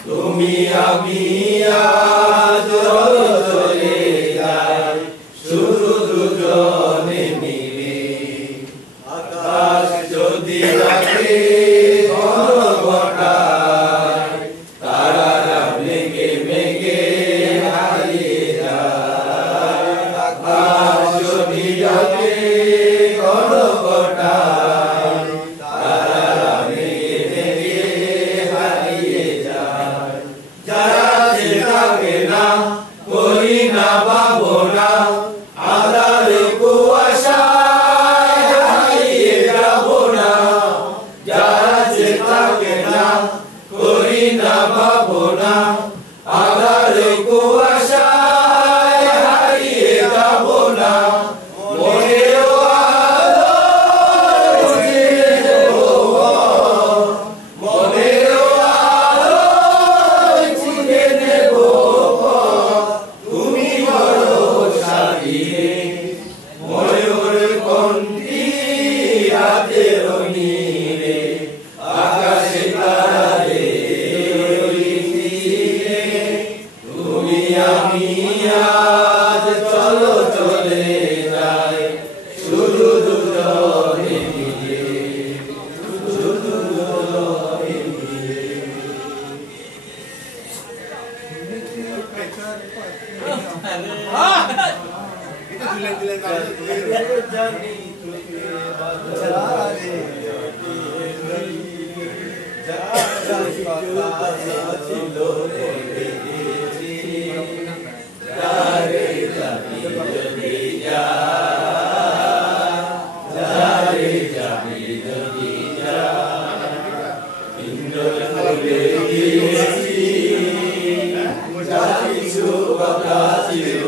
তুমি আমি আজ চলে যাই শুধু দুজনে মিলে আকাশ যদি রাখে ঘটায় তারারা মেঘে মেঘে হারিয়ে যায় আকাশ যদি রাখে ঘটায় তারারা মেঘে মেঘে হারিয়ে যায় যারা থাকে না করি না ভাবনা আধার কুয়াশায় হারিয়ে যাব না যারা থাকে না করি না ভাবনা আধার কুয়াশায় হারিয়ে যাব না মনেরও আলো বুঝে দেব মনেরও আলো বুঝে দেব তুমি ভরসা দিয়ে ময়ূর কণ্ঠী রাতের নীলে আকাশে তারারে তুমি আমি আজ চলো চলে যাই শুধু দুজনে মিলে শুধু দুজনে মিলে Just